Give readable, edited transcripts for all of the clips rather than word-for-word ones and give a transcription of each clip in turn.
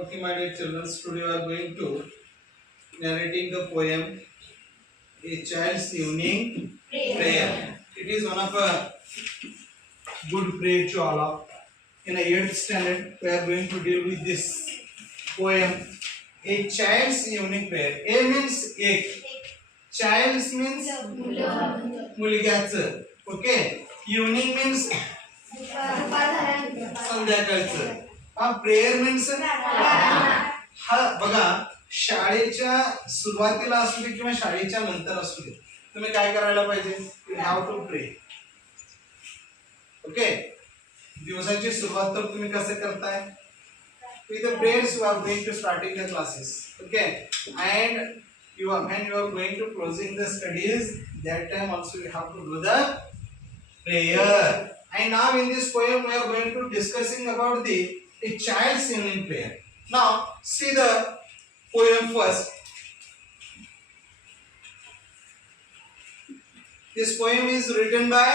Okay, my dear children, today we are going to narrating the poem A Child's Evening Prayer. It is one of a good prayer to all of. In a 8th standard, we are going to deal with this poem A Child's Evening Prayer. A means ek. Child means मुलग्याचं. Okay. Evening means संध्याकाळचं. हा prayer means हा बघा शाळेच्या सुरुवातीला असू दे किंवा शाळेच्या नंतर असू दे तुम्ही काय करायला पाहिजे यू हॅव टू प्रे. ओके दिवसाची सुरुवात तर तुम्ही कसं करताय with the prayers you are going to starting the classes. Okay, and you are when you are going to closing the studies, that time also you have to do the prayer. And now in this poem we are going to discussing about the a child's evening prayer. Now see the poem first. This poem is written by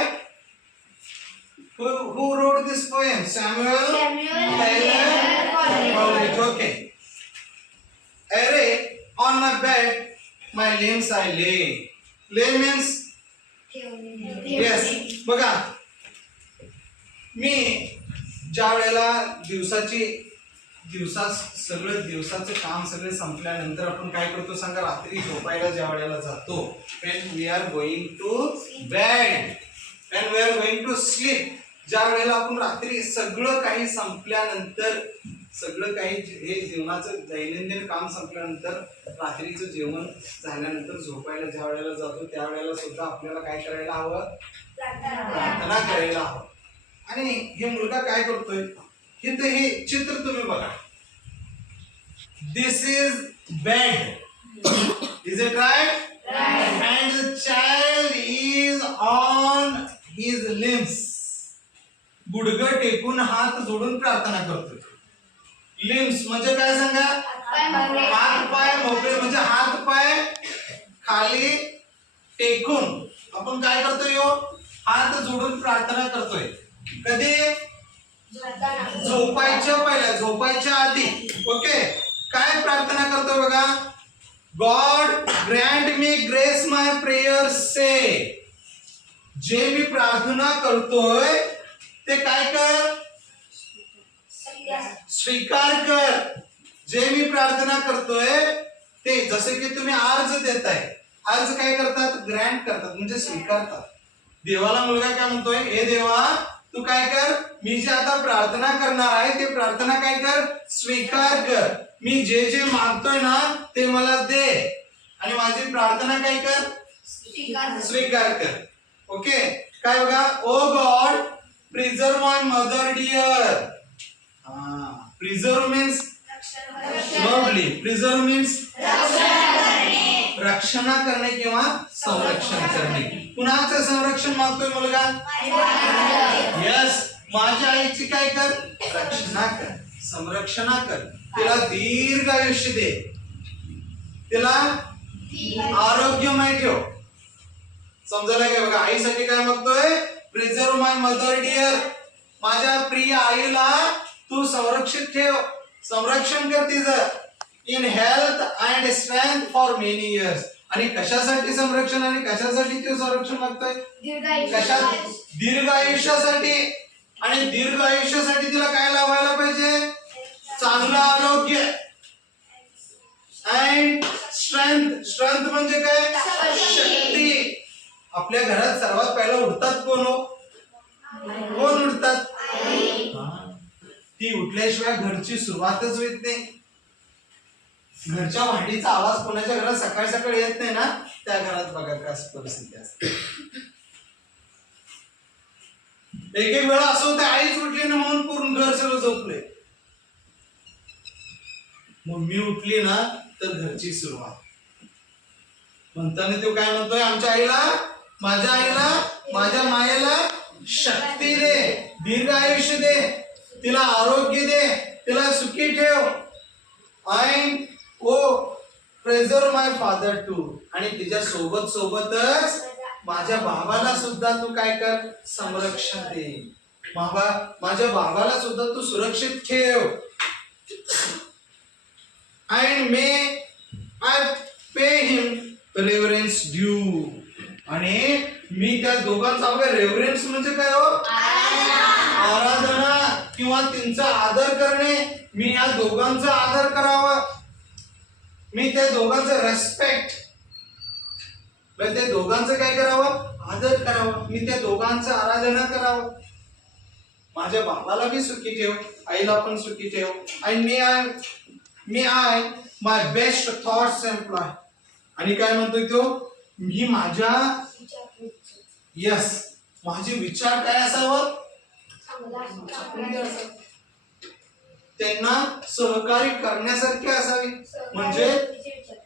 who wrote this poem? Samuel Taylor Coleridge. Okay. Array on my bed, my limbs I lay. Lay means yes. बघा मी ज्या वेळेला सगळं दिवसाचं काम सगळे संपल्यानंतर आपण काय करतो सांगा रात्री झोपायला ज्या वेळेला जातो when we are going to bed, when we are going to sleep, ज्या वेळेला आपण रात्री सगळं काही संपल्यानंतर सगळं काही हे जीवनाचं दैनंदिन काम संपल्यानंतर रात्रीचं जेवण झाल्यानंतर झोपायला ज्या वेळेला जातो त्या वेळेला सुद्धा आपल्याला काय करायला हवं प्रार्थना करायला हवं. आणि हे मुलगा काय करतोय हे चित्र तुम्ही बघा. This is bed. Is it right? And the child is on his limbs. गुडघं टेकून हात जोडून प्रार्थना करतोय. लिम्स म्हणजे काय सांगा हात पाय मोकळे म्हणजे हात पाय खाली टेकून आपण काय करतोय हात जोडून प्रार्थना करतोय. कधी झोपायच्या आधी. ओके काय प्रार्थना करतोय बघा. गॉड ग्रँट मी ग्रेस माय प्रेयर से. जे मी प्रार्थना करतोय ते काय कर स्वीकार कर. जे मी प्रार्थना करतोय ते जसे की तुम्ही अर्ज देताय. अर्ज काय करतात ग्रँट करतात म्हणजे स्वीकारतात. देवाला मुलगा काय म्हणतोय हे देवा तू काय कर मी जे आता प्रार्थना करणार आहे ते प्रार्थना काय कर स्वीकार कर. मी जे जे मागतोय ना ते मला दे आणि माझी प्रार्थना काय कर स्वीकार कर. ओके काय बघा oh god preserve my mother dear. Preserve means lovely. Preserve means रक्षणा करणे किंवा संरक्षण करणे. कुणाचं संरक्षण मागतोय मुलगा. यस माझ्या आईची काय कर रक्षणा कर संरक्षणा कर. तिला दीर्घ आयुष्य दे. तिला आरोग्यमय ठेव. समजायला काय बघा आईसाठी काय मागतोय प्रिझर्व माय मदर डिअर. माझ्या प्रिय आईला तू संरक्षित ठेव संरक्षण कर तिचं. In health and strength for many years. आणि कशासाठी संरक्षण आणि कशासाठी ते संरक्षण मागतोय कशात दीर्घ आयुष्यासाठी. आणि दीर्घ आयुष्यासाठी तिला काय लावायला पाहिजे चांगलं आरोग्य. And strength. स्ट्रेंथ म्हणजे काय शक्ती. आपल्या घरात सर्वात पहिला उठतात कोण उठतात ती उठल्याशिवाय घरची सुरुवातच होत नाही. घरच्या भांडीचा आवाज कोणाच्या घरात सकाळी सकाळी येत नाही ना त्या घरात बघा काय परिस्थिती असते. एक एक वेळा असं होतं आईच उठली ना म्हणून पूर्ण घर सगळं झोपले. मम्मी उठली ना तर घरची सुरुवात. म्हणताना तो काय म्हणतोय आमच्या आईला माझ्या मायेला शक्ती दे दीर्घ आयुष्य दे तिला आरोग्य दे तिला सुखी ठेव. आणि ओ प्रेझर्व माय फादर टू. आणि तिच्या सोबतच माझ्या बाबाला सुद्धा तू काय कर संरक्षण दे. माझ्या बाबाला सुद्धा तू सुरक्षित ठेव. त्या दोघांचा रेव्हरन्स म्हणजे काय हो, आराधना किंवा त्यांचा आदर करणे. मी या दोघांचा आदर करावा, मी त्या दोघांचा रेस्पेक्ट, त्या दोघांचं काय करावं, आदर करावं, मी त्या दोघांचं आराधना करावं. माझ्या बाबाला बी सुखी ठेव, आईला पण सुखी ठेव. आणि मी I my best thoughts employ. आणि काय म्हणतोय तो, मी माझ्या यस माझे विचार काय असावं, त्यांना सहकार्य करण्यासारखे असावे. म्हणजे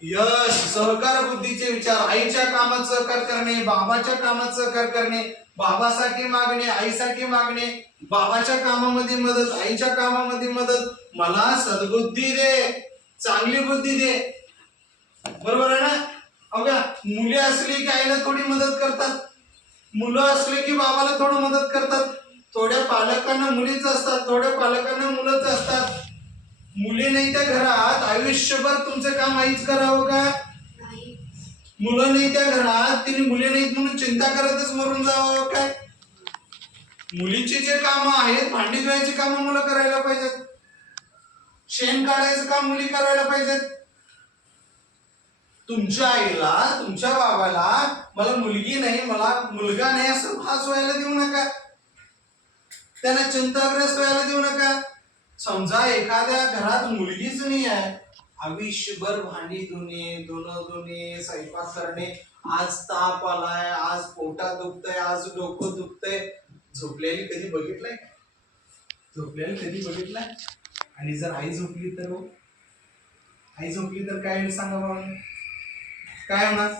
यश सहकार बुद्धीचे विचार, आईच्या कामात सहकार करणे, बाबाच्या कामात सहकार करणे, बाबासाठी मागणे, आईसाठी मागणे, बाबाच्या कामामध्ये मदत, आईच्या कामामध्ये मदत. मला सद्बुद्धी दे, चांगली बुद्धी दे. बरोबर आहे ना. अवघ्या मुले असली की आईला थोडी मदत करतात, मुलं असले की बाबाला थोडं मदत करतात. थोड्या पालकांना मुलीच असतात, थोड्या पालकांना मुलंच असतात. मुली नाही त्या घरात आयुष्यभर तुमचं काम आईच करावं का, मुलं नाही त्या घरात तिने मुले नाहीत म्हणून चिंता करतच मरून जावं काय. मुलीचे जे काम आहेत, भांडी धुवायची कामं मुलं करायला पाहिजेत, शेण काढायचं काम मुली करायला पाहिजेत. तुमच्या आईला, तुमच्या बाबाला मला मुलगी नाही, मला मुलगा नाही असं भास व्हायला देऊ नका, त्यांना चिंताग्रस्त व्हायला देऊ नका. समजा एखाद्या घरात मुलगीच नाही आहे, आयुष्यभर भांडी धुणे, धुणे, स्वयंपाक करणे, आज ताप आलाय, आज पोटात दुखतंय, आज डोकं दुखतंय. झोपलेली कधी बघितलंय, झोपलेली कधी बघितलंय. आणि जर आई झोपली तर, आई झोपली तर काय होईल सांगा बाबा, काय होणार,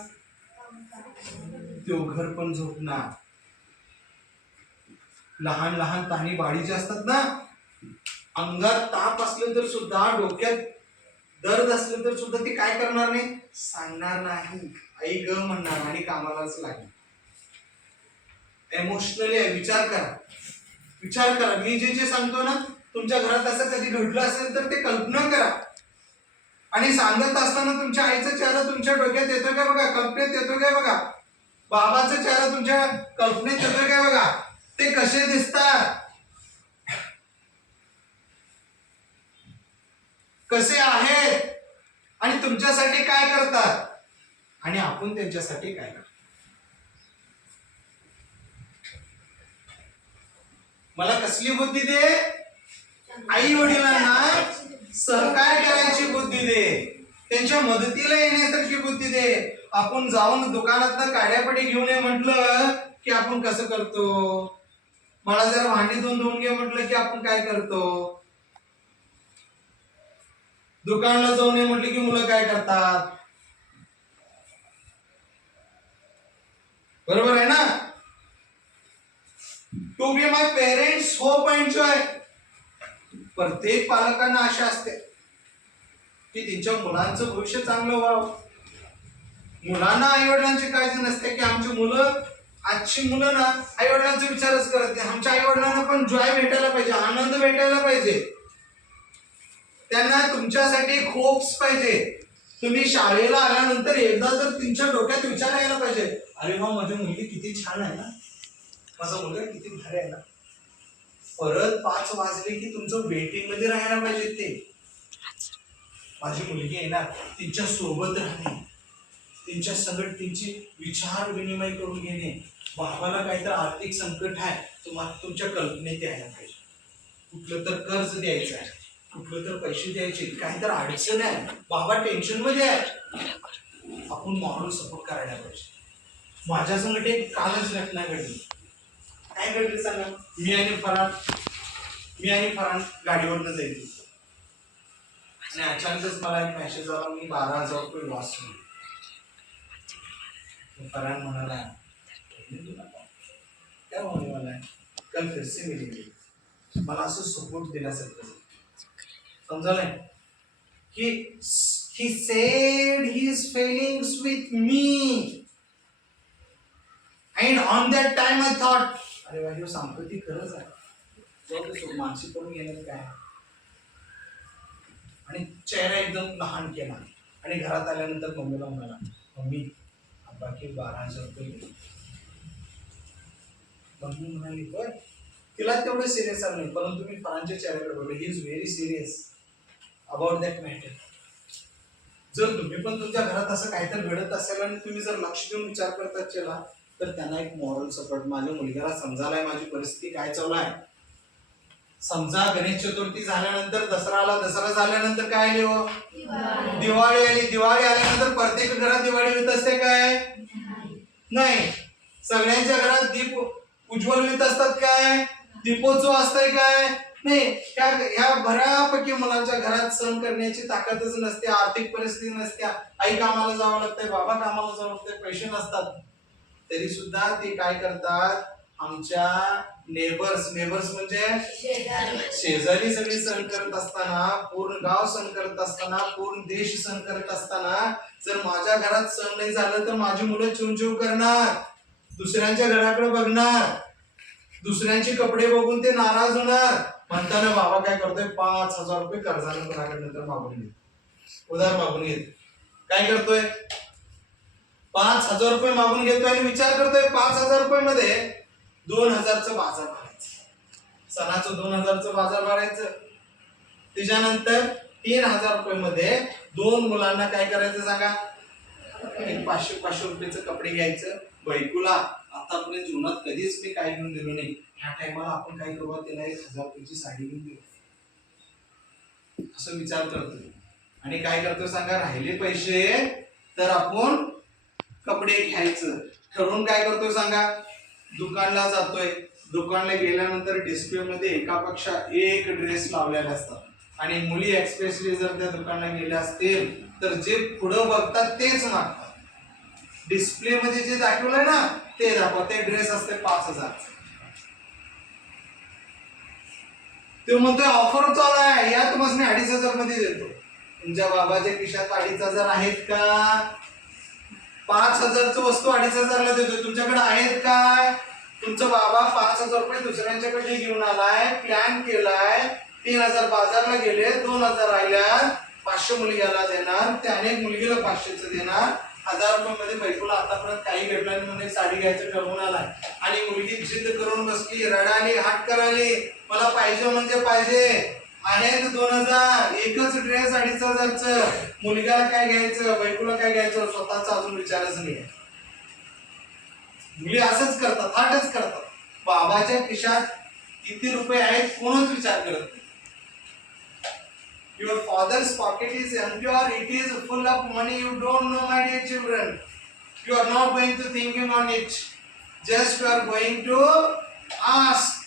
तो घर पण झोपणार. लहान लहान ताणी बाळीचे असतात ना, अंगात ताप असले तर सुद्धा, डोक्यात दर्द असले तर सुद्धा ती काय करणार नाही, सांगणार नाही, आई ग म्हणणार आणि कामालाच लागेल. इमोशनली विचार करा, विचार करा. मी जे जे सांगतो ना, तुमच्या घरात असं कधी घडलं असेल तर ते कल्पना करा. आणि सांगत असताना तुमच्या आईचा चेहरा तुमच्या डोक्यात येतो काय बघा, कल्पनेत येतो काय बघा, बाबाचा चेहरा तुमच्या कल्पनेत येतो काय बघा, ते कसे दिसतात, कसे आहेत, आणि तुमच्यासाठी काय करतात, आणि आपण त्यांच्यासाठी काय करतो. मला कसली बुद्धी दे, आई वडिलांना सहकार्य करायची बुद्धी दे, त्यांच्या मदतीला येण्यासारखी बुद्धी दे. आपण जाऊन दुकानात काड्यापडी घेऊन ये म्हटलं की आपण कसं करतो, मला जर भांडी धुवून घे म्हटलं की आपण काय करतो, दुकानाला जाऊन ये म्हटलं की मुलं काय करतात, बरोबर आहे ना. To be my parents hope and joy. प्रत्येक पालकांना आशा असते की त्यांच्या मुलांचं भविष्य चांगलं व्हावं. मुलांना आई वडिलांची काळजी नसते की आमची मुलं, आजची मुलं ना आई वडिलांचा विचारच करत नाही. आमच्या आई वडिलांना पण जॉय भेटायला पाहिजे, आनंद भेटायला पाहिजे, त्यांना तुमच्यासाठी होप्स पाहिजे. तुम्ही शाळेला आल्यानंतर एकदा जर तुमच्या डोक्यात विचार यायला पाहिजे, अरे हा माझी मुलगी किती छान आहे ना, माझा मुलगा किती भारी आहे ना. परत 5 वाजले की तुमचं वेटिंग मध्ये राहायला पाहिजे. ते माझी मुलगी येणार, तिच्या सोबत राहणे, त्यांच्या संगत त्यांची विचार विनिमय करून घेणे. बाबाला काहीतरी आर्थिक संकट आहे, तुम्हाला तुमच्या कल्पनेत यायला पाहिजे. कुठलं तर कर्ज द्यायचं आहे, कुठलं तर पैसे द्यायचे, काहीतरी अडचण आहे, बाबा टेन्शन मध्ये आहे, आपण मॉरल सपोर्ट करायला पाहिजे. माझ्या संगत एक कालच घटना घडली. काय घडली सांगा. मी आणि फरान गाडीवरनं जायचो आणि अचानकच मला एक मेसेज आला, मी 12,000 रुपये लॉस केले. फरान म्हणाला, काय म्हणे, मला कल फिरसे मिळेल. मला असं सपोर्ट दिल्यासारखं समजलंय की he said his feelings with me and on that time I thought, अरे वा, हे सांगतो ती खरंच आहे, मानसिक करून घेण्यात काय. आणि चेहरा एकदम लहान केला आणि घरात आल्यानंतर मम्मीला म्हणाला, मम्मी बाकी 12,000 रुपये. बघून म्हणाली होय तिला तेवढं सिरियस आलं नाही, परंतु मी फरांच्या चेहऱ्याकडे बघलो, he is very serious about that matter. जर तुम्ही पण तुमच्या घरात असं काहीतरी घडत असेल आणि तुम्ही जर लक्ष देऊन विचार करत असेल तर त्यांना एक मॉरल सपोर्ट, माझ्या मुलग्याला समजायलाय माझी परिस्थिती काय चालू आहे. समजा गणेश चतुर्थी झाल्यानंतर दसरा आला, दसरा झाल्यानंतर काय आली हो दिवाळी आली, दिवाळी आल्यानंतर प्रत्येक घरात दिवाळी होत असते काय नाही. सगळ्यांच्या घरात दीप उज्ज्वल होत असतात काय, दीपोत्सव असतंय काय नाही. ह्या बऱ्यापैकी मुलांच्या घरात सण करण्याची ताकदच नसते, आर्थिक परिस्थिती नसते, आई कामाला जावं लागतंय, बाबा कामाला जावं लागतंय, पैसे नसतात, तरी सुद्धा ते काय करतात, आमच्या नेबर्स म्हणजे शेजारी सगळी सण करत असताना, पूर्ण गाव सण करत असताना, पूर्ण देश सण करत असताना जर माझ्या घरात सण नाही झालं तर माझी मुलं चिवचिव करणार, दुसऱ्यांच्या घराकडे बघणार, दुसऱ्यांचे कपडे बघून ते नाराज होणार. म्हणताना बाबा काय करतोय, 5,000 रुपये कर्जानं कोणाकडे मागून घेत, उधार मागून घेत. काय करतोय, 5,000 रुपये मागून घेतोय आणि विचार करतोय 5,000 रुपये मध्ये 2,000चं बाजार भरायचं, सणाचं 2,000चं बाजार भरायचं. त्याच्यानंतर 3,000 रुपये मध्ये 2 मुलांना काय करायचं सांगा, एक 500 रुपयाचं कपडे घ्यायचं. बायकोला आतापर्यंत जीवनात कधीच मी काय घेऊन दिलो नाही, ह्या टायमाला आपण काय करू, त्याला 1,000 रुपयाची साडी घेऊन देऊ, असं विचार करतोय. आणि काय करतोय सांगा, राहिले पैसे तर आपण कपडे घ्यायचं ठरवून काय करतोय सांगा, दुकानला जातोय. दुकानला गेल्यानंतर डिस्प्ले मध्ये एकापेक्षा एक ड्रेस लावलेले असतात आणि मुली एक्सपेशली जर त्या दुकानला गेल्या असतील तर जे पुढं बघतात तेच मागतात. डिस्प्ले मध्ये जे दाखवलंय ना ते दाखवा, ते ड्रेस असते 5,000. तो म्हणतोय ऑफर चालू आहे, या तुम्हाला 2,500 मध्ये देतो. तुमच्या बाबाच्या खिशात 2,500 आहेत का? 5,000चं वस्तू 2,500 ला देतोय, तुमच्याकडे आहेत काय? तुमचा बाबा 5,000 रुपये दुसऱ्यांच्याकडे घेऊन आलाय, प्लॅन केलाय, 3,000 बाजारला गेले, 2,000 राहिल्या, 500 मुलग्याला देणार, त्याने एक मुलगीला 500चं देणार. 1,000 रुपये मध्ये बायकोला आतापर्यंत काही घडलं नाही म्हणून एक साडी घ्यायचं ठरवून आलाय आणि मुलगी जिद्द करून बसली, रडाली, हात कराली, मला पाहिजे म्हणजे पाहिजे. आहेत 2,000, एकच ड्रेस 2,500चं. मुलग्याला काय घ्यायचं, बायकोला काय घ्यायचं, स्वतःचा अजून विचारच नाही. मुली असंच करतात, थाटच करतात. बाबाच्या खिशात किती रुपये आहेत कोणच विचार करत नाही. Your father's pocket is empty or it is full of money, you don't know, my dear children. You are not going to thinking on it. Just you are going to ask.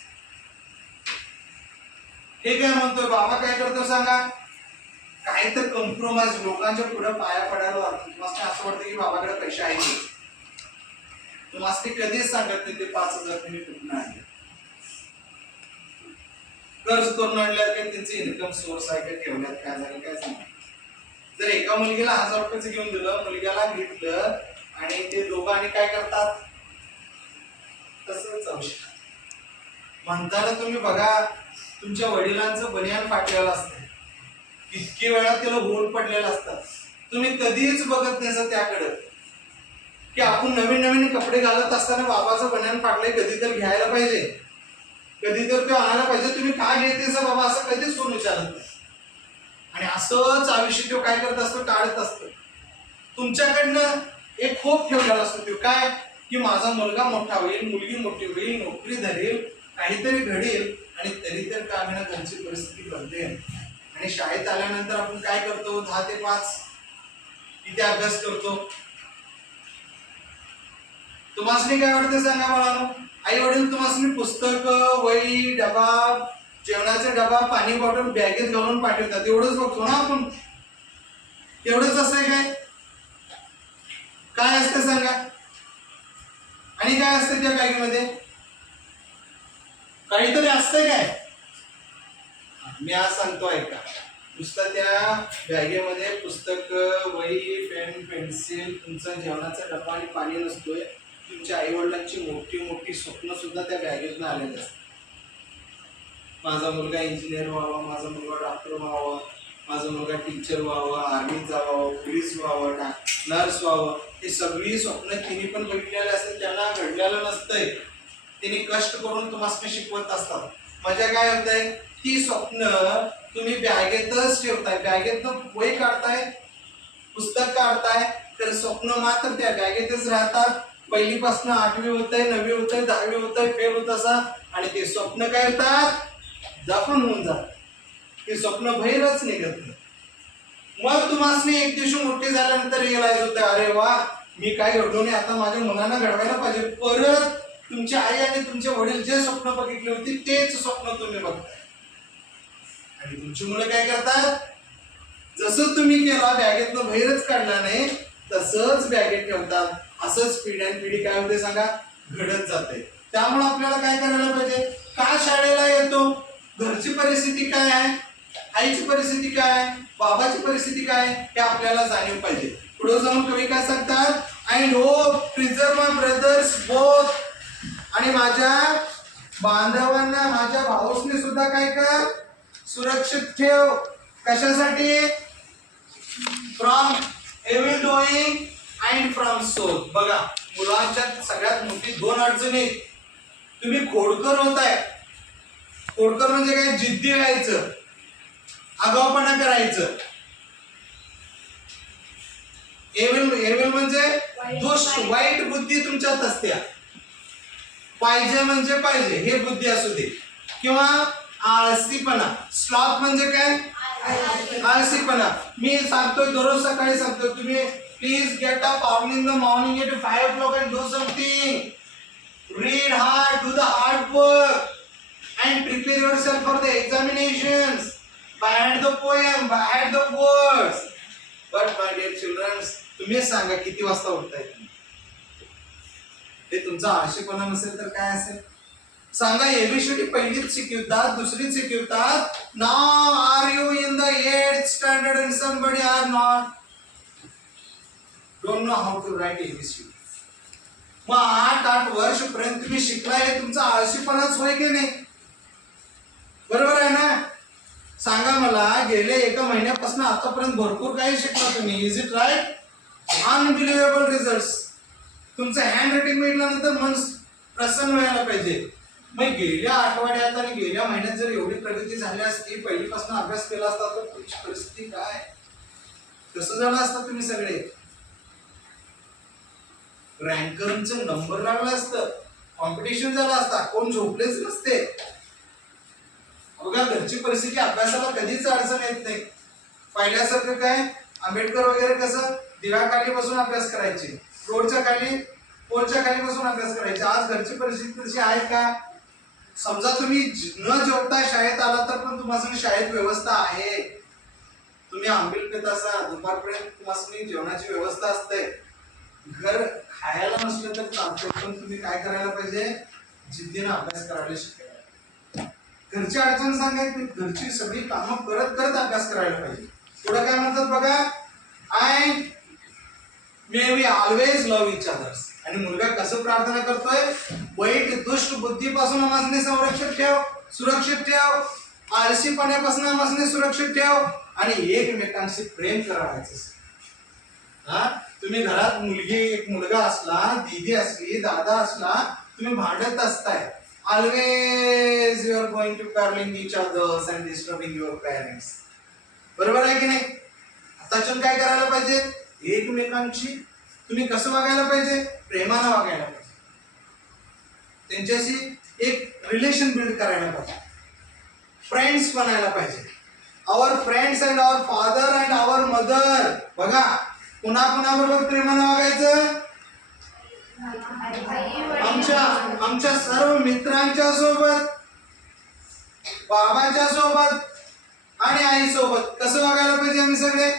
हे काय म्हणतोय बाबा, काय करतो सांगा, काय तर compromise, लोकांच्या पुढे पाया पडायला लागतो. तुम्हाला असं वाटतं की बाबाकडे पैसे आहेत, तुम्हाला कधीच सांगत नाही ते 5,000 तुम्ही कुठून आणले, कर्ज करून आणल्यात का, त्यांचे इन्कम सोर्स आहे का, ठेवल्यात काय झालं काय सांगा. जर एका मुलगीला 1,000 रुपयाचं घेऊन दिलं, मुलग्याला घेतलं आणि ते दोघांनी काय करतात, तसंच औषध. म्हणताना तुम्ही बघा, तुमच्या वडिलांचं बनियान फाटलेलं असतं, इतके वेळा त्याला होल पडलेलं असतात, तुम्ही कधीच बघत नाही त्याकडं की आपण नवीन नवीन कपडे घालत असताना बाबाचं बनियान फाटलंय, कधी तर घ्यायला पाहिजे, कधी तर ते आणायला पाहिजे. तुम्ही काय घेतेस बाबा असं कधीच कोण विचारत नाही. आणि असंच आयुष्य तो काय करत असतो, टाळत असतो. तुमच्याकडनं एक होप ठेवलेला असतो तो काय, की माझा मुलगा मोठा होईल, मुलगी मोठी होईल, नोकरी धरेल, काहीतरी घडेल आणि तरी तर काय म्हणा त्यांची परिस्थिती बदलेल. आणि शाळेत आल्यानंतर आपण काय करतो, 10 ते 5 इथे अभ्यास करतो. तुम्हाला काय वाटतं सांगा बाळांनो, आई वडील तुम्हाला पुस्तक, वही, डबा, जेवणाचा डबा, पाणी बॉटल बॅगेत घालून पाठवतात, एवढंच बघतो ना आपण. एवढंच असतंय काय, काय असतं सांगा, आणि काय असतं त्या बॅगेमध्ये, काहीतरी असतंय काय, मी आज सांगतो ऐका. नुसतं त्या बॅगेमध्ये पुस्तक, वही, पेन, पेन्सिल, तुमचा जेवणाचा डबा आणि पाणी नसतोय. तुमच्या आई वडिलांची मोठी मोठी स्वप्न सुद्धा त्या बॅगेतनं आलेली असतात. माझा मुलगा इंजिनियर व्हावा, माझा मुलगा डॉक्टर व्हावा, माझा मुलगा टीचर व्हावा, आर्मीत जावावं, पोलीस व्हावं, नर्स व्हावं. हे सगळी स्वप्न तिने पण बघितलेले असतात, त्यांना घडलेलं नसतंय. त्यांनी कष्ट करून तुम्हाला शिकवत असतात. म्हणजे काय होतंय, ती स्वप्न तुम्ही बॅगेतच ठेवताय, बॅगेतनं वही काढताय, पुस्तक काढताय, तर स्वप्न मात्र त्या बॅगेतच राहतात. पहिलीपासून 8वी होतंय, 9वी होतंय, 10वी होतंय, फेल होत असा, आणि ते स्वप्न काय होतात, दाखवून होऊन जात. ते स्वप्न बाहेरच निघत नाही. मग तुम्हाला एक दिवशी मोठे झाल्यानंतर रिअलाइज होतं, अरे वा, मी काय घडलो नाही, आता माझ्या मुलांना घडवायला पाहिजे. परत तुमची आई आणि तुमचे वडील जे स्वप्न बघितले होते तेच स्वप्न तुम्ही बघताय. आणि तुमची मुलं काय करतात, जसं तुम्ही केला बॅगेतनं बाहेरच काढला नाही, तसंच बॅगेत ठेवतात. असंच पिढ्यानपिढी काय होते सांगा, घडत जाते. त्यामुळे आपल्याला काय करायला पाहिजे, का शाळेला येतो, घरची परिस्थिती काय आहे, आईची परिस्थिती काय आहे, बाबाची परिस्थिती काय आहे, हे आपल्याला जाणीव पाहिजे. पुढे जाऊन कवी काय सांगतात, I know preserve my brothers both, आणि माझ्या बांधवांना, माझ्या भाऊसने सुद्धा काय कर, सुरक्षित ठेव. कशासाठी, from evil doing and from soul. बघा, मुलांच्या सगळ्यात मोठी 2 अडचणी, तुम्ही खोडकर होताय. खोडकर म्हणजे काय, जिद्दी व्हायचं, आगाऊपणा करायचं. एव्हिल म्हणजे दुष्ट, वाईट बुद्धी तुमच्यात असते. पाहिजे म्हणजे पाहिजे हे बुद्धी असू दे, किंवा आळसीपणा. स्लॉथ म्हणजे काय, आळसीपणा. मी सांगतोय, दररोज सकाळी सांगतोय, तुम्ही please get up early in the morning at 5 o'clock and do something. Read hard, do the hard work, and prepare yourself for the examinations. By hand the poem, by hand the words. But my dear children, तुम्ही सांगा किती वाजता उठताय तुम्ही? ते तुमचा आळशीपणा नसेल तर काय असेल सांगा. एबीसीडी पहिलीच शिकवतात, दुसरीच शिकवतात. Now are you in the 8th standard and somebody are not don't know how to write ABCD. मग 8 वर्ष पर्यंत तुम्ही शिकलाय, हे तुमचा आळशीपणाच होय की नाही? बरोबर आहे ना? सांगा मला, गेले 1 महिन्यापासून आतापर्यंत भरपूर काही शिकला तुम्ही. Is it right? Unbelievable results. तुमचं हँड रायटिंग मिळाल्यानंतर मन प्रसन्न व्हायला पाहिजे. मग गेल्या आठवड्यात आणि गेल्या महिन्यात जर एवढी प्रगती झाली असती, पहिलीपासून अभ्यास केला असता, तर तुमची परिस्थिती काय, कसं झालं असतं? तुम्ही सगळे रँकरचं नंबर लागला असतं, कॉम्पिटिशन झालं असता, कोण झोपलेच नसते. बघा, घरची परिस्थिती अभ्यासाला कधीच अडचण येत नाही. पहिल्यासारखं काय, आंबेडकर वगैरे कसं दिव्याखाली बसून अभ्यास करायचे, रोडच्या खाली, पोलच्या खाली बसून अभ्यास करायचे. आज घरची परिस्थिती तशी आहे का? समजा तुम्ही न जेवता शाळेत आला तर पण तुम्हाला शाळेत व्यवस्था आहे. तुम्ही आंबील पित असा, दुपारपर्यंत तुम्हाला जेवणाची व्यवस्था असते. घर खायला नसलं तर चालतंय, पण तुम्ही काय करायला पाहिजे, जिद्दीनं अभ्यास करायला शिकायला. घरची अडचण सांगायची, घरची सगळी कामं करत करत अभ्यास करायला पाहिजे. पुढे काय म्हणतात बघा, I may we always love each others. आणि मुलगा कसं प्रार्थना करतोय, वाईट दुष्ट बुद्धीपासून आम्हाला संरक्षित ठेव, सुरक्षित ठेव, आळशीपणापासून आम्हाला सुरक्षित ठेव, आणि एकमेकांशी प्रेम करायचं. हा, तुम्ही घरात मुलगी, एक मुलगा असला, दीदी असली, दादा असला, तुम्ही भांडत असताय. Always you are going to quarreling each others and disturbing your parents. बरोबर आहे की नाही? आताच्यानं काय करायला पाहिजे, एकमेकांशी तुम्ही कसं वागायला पाहिजे, प्रेमानं वागायला पाहिजे. त्यांच्याशी एक रिलेशन बिल्ड करायला पाहिजे, फ्रेंड्स बनायला पाहिजे. Our friends and our father and our mother. बघा, कुणाबरोबर प्रेमानं वागायचं, आमच्या सर्व मित्रांच्या सोबत, बाबाच्या सोबत आणि आई सोबत कसं वागायला पाहिजे, आम्ही सगळे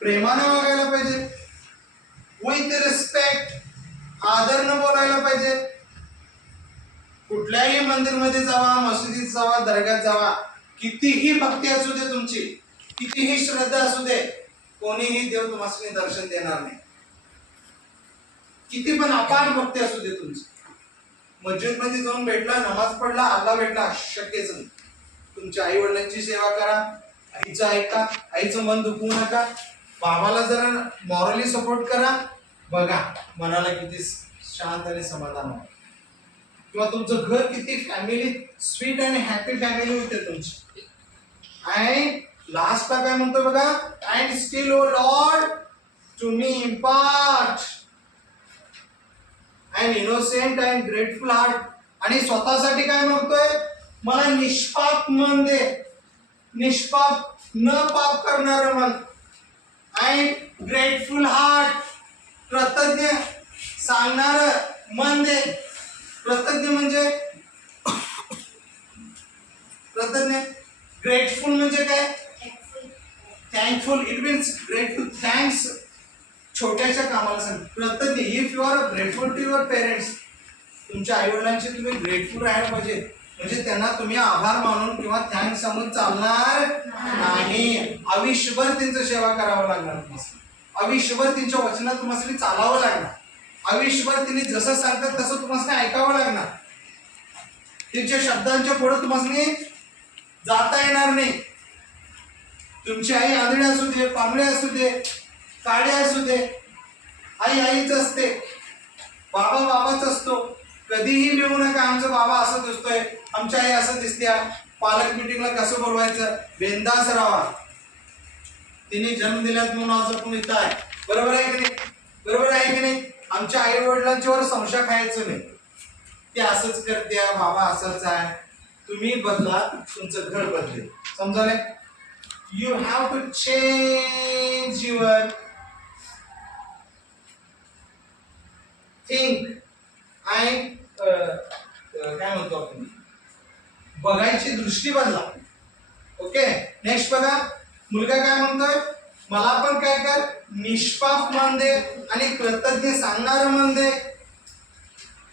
प्रेमानं वागायला पाहिजे. विथ रिस्पेक्ट, आदरनं बोलायला पाहिजे. कुठल्याही मंदिरमध्ये जावा, मशिदीत जावा, दर्ग्यात जावा, कितीही भक्ती असू दे तुमची, कितीही श्रद्धा असू दे, कोणीही देव तुम्हाला दर्शन देणार नाही. किती पण अपार भक्ती असू दे तुमची, मस्जिद मध्ये जाऊन भेटला, नमाज पडला, अल्लाह भेटला, शक्यच नाही. तुमच्या आई वडिलांची सेवा करा, आईचं ऐका, आईचं मन दुखवू नका, बाबाला जरा मॉरली सपोर्ट करा. बघा, मनाला किती शांत आणि समाधान होतं. किंवा तुमचं घर किती फॅमिली स्वीट आणि हॅपी फॅमिली होते तुमची. अँड लास्टला काय म्हणतो बघा, and still O lord to me impart and innocent and grateful heart. आणि स्वतःसाठी काय म्हणतोय, मला निष्पाप मन दे, निष्पाप न पाप करणार मन. अँड ग्रेटफुल हार्ट, कृतज्ञ सांगणार मन दे. कृतज्ञ म्हणजे कृतज्ञ, ग्रेटफुल म्हणजे काय, thankful. It means grateful, thanks छोट्याशा कामाला सांग. कृतज्ञ, if you are grateful to your parents, तुमच्या आई वडिलांचे तुम्ही ग्रेटफुल राहायला पाहिजे. म्हणजे त्यांना तुम्ही आभार मानून किंवा थँक्स सांगून चालणार नाही. आयुष्यभर त्यांचं सेवा करावं लागणार तुम्हाला, आयुष्यभर त्यांच्या वचनात तुम्हाला चालावं लागणार, आयुष्यभर त्यांनी जसं सांगतात तसं तुम्हाला ऐकावं लागणार. त्यांच्या शब्दांच्या पुढे तुम्हाला जाता येणार नाही. तुमची आई आंधळी असू दे, पांगळे असू दे, काळे असू दे, आई आईच असते, बाबा बाबाच असतो. कधीही लिहू नका आमचा बाबा असं दिसतोय, आमची आई असं दिसते. पालक मिटिंगला कसं बोलवायचं, बिनधास्त राहा. तिने जन्म दिल्यात म्हणून आज आपण इथं आहे. बरोबर आहे की नाही, बरोबर आहे की नाही. आमच्या आई वडिलांच्यावर संशय खायचं नाही, ते असंच करते, बाबा असंच आहे. तुम्ही बदला, तुमचं घर बदलेल. समजाले. You have to change your think and काय म्हणतो आपण, बघायची दृष्टी बदला. ओके. नेक्स्ट बघा, मुलगा काय म्हणतोय, मला पण काय कर, निष्पाप मन दे आणि कृतज्ञ सांगणार मन दे.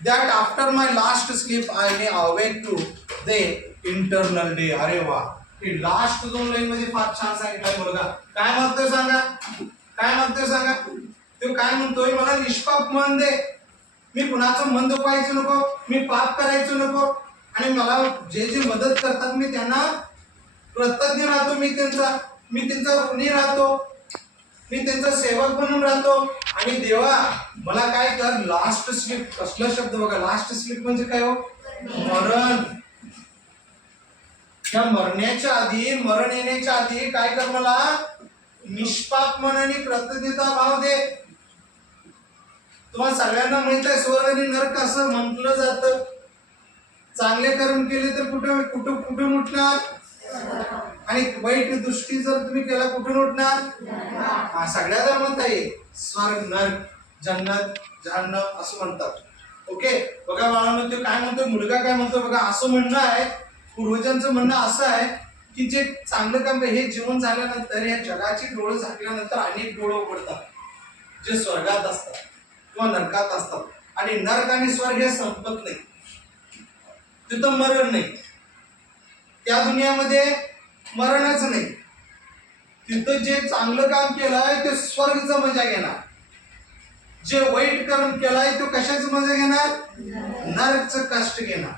That after my last sleep I may awake to the internal day. अरे वा, हे लास्ट 2 लाईन मध्ये फार छान सांगितलंय मुलगा. काय म्हणतोय सांगा, काय म्हणतोय सांगा. तो काय म्हणतोय, मला निष्पाप मन दे, मी कुणाचं मन दुखायचं नको, मी पाप करायचं नको, आणि मला जे जे मदत करतात मी त्यांना कृतज्ञ राहतो, मी त्यांचा ऋणी राहतो, मी त्यांचा सेवक म्हणून राहतो. आणि देवा मला काय कर, लास्ट स्लीप. कसला शब्द बघा, लास्ट स्लीप म्हणजे काय हो, मरण. त्या मरण्याच्या आधी, मरण येण्याच्या आधी काय कर, मला निष्पाप मन आणि कृतज्ञता भाव दे. तुम्हाला सगळ्यांना माहित आहे स्वर्ग आणि नरक असं म्हटलं जातं. चांगले कर्म केले तर कुठे कुठं कुठून उठणार, आणि वाईट दृष्टी जर तुम्ही केला कुठून उठणार. सगळ्या धर्मात आहे स्वर्ग, नरक, जन्नत, जहन्नम असं म्हणतात. ओके. बघा बाळांनो, ते काय म्हणतो, मुलगा काय म्हणतो बघा, असं म्हणणं आहे, पूर्वजांचं म्हणणं असं आहे की जे चांगलं काम हे जीवन झाल्यानंतर, या जगाची डोळं झाकल्यानंतर अनेक डोळं उघडतात, जे स्वर्गात असतात किंवा नरकात असतात. आणि नरक आणि स्वर्ग हे संपत नाही, तिथं मरण नाही. त्या दुनियामध्ये मरणच नाही. तिथं जे चांगलं काम केलंय ते स्वर्गचं मजा घेणार, जे वाईट कर्म केलंय तो कशाचं मजा घेणार, नरकचं कष्ट घेणार.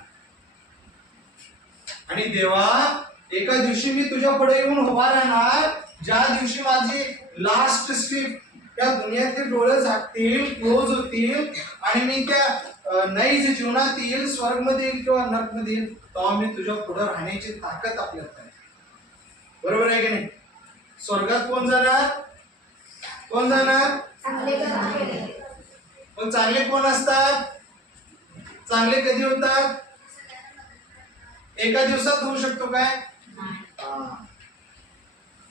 आणि देवा एका दिवशी मी तुझ्या पुढे येऊन उभा राहणार, ज्या दिवशी माझी लास्ट स्लीप, त्या दुनियातले डोळे झाकतील, क्लोज होतील, आणि मी त्या नैज जीवनात येईल, स्वर्गमध्ये येईल किंवा नरकमध्ये येईल, तेव्हा मी तुझ्या पुढे राहण्याची ताकद आपल्यात आहे. बरोबर आहे की नाही. स्वर्गात कोण जाणार, कोण जाणार, पण चांगले कोण असतात, चांगले कधी होतात, एका दिवसात होऊ शकतो काय.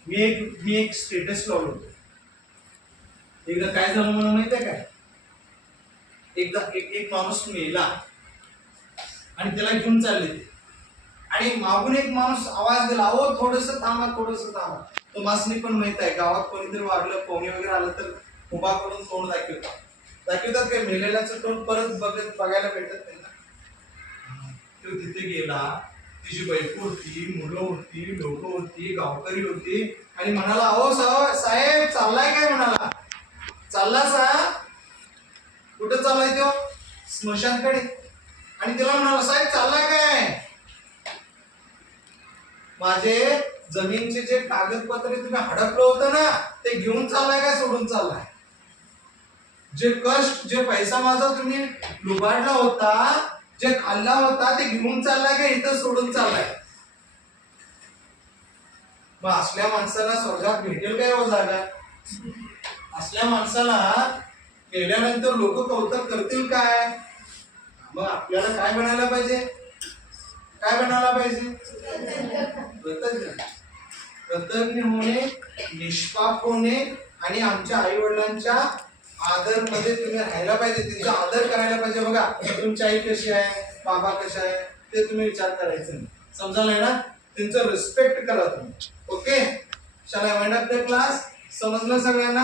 मी एक स्टेटस लावलो होतो. एकदा काय झालं म्हणून माहितीये काय, एकदा एक माणूस मेला आणि त्याला घेऊन चालले ते, आणि मागून एक माणूस आवाज दिला, अहो थोडस थांबा, थोडस थांबा. तो मासनी पण माहित आहे, गावात कोणीतरी वारलं, पाहुणे वगैरे आलं तर उभा करून तोंड दाखवतात काय, मेलेल्याचं तोंड परत बघायला भेटत नाही ना. तो तिथे गेला, तिची बायको होती, मुलं होती, लोक होती, गावकरी होती, आणि म्हणाला, अहो साहेब चाललाय काय, म्हणाला, चालला सा, कुठं चाललाय तो, स्मशानकडे. आणि तिला म्हणाला, साहेब चाललाय काय, माझे जमीनचे जे कागदपत्र तुम्ही हडपलं होतं ना, ते घेऊन चाललाय काय सोडून चाललाय. जे कष्ट, जे पैसा माझा तुम्ही लुबाडला होता, जे खाल्ला होता ते घेऊन चाललाय का इथं सोडून चाललाय? मग असल्या माणसाला स्वर्गात भेटेल काय हो जागा? असल्या माणसाला केल्यानंतर लोक कौतुक करतील काय? मग आपल्याला काय बनायला पाहिजे? काय बनायला पाहिजे? कृतज्ञ. कृतज्ञ होणे, निष्पाप होणे आणि आमच्या आई वडिलांच्या आदर मध्ये तुम्ही राहायला पाहिजे, त्यांचा आदर करायला पाहिजे. बघा तुमची आई कशी आहे, बाबा कशा आहे ते तुम्ही विचार करायचं नाही. समजायला ना? त्यांचं रिस्पेक्ट करा तुम्ही. ओके, शाला वाइंड अप द क्लास. समजलं सगळ्यांना?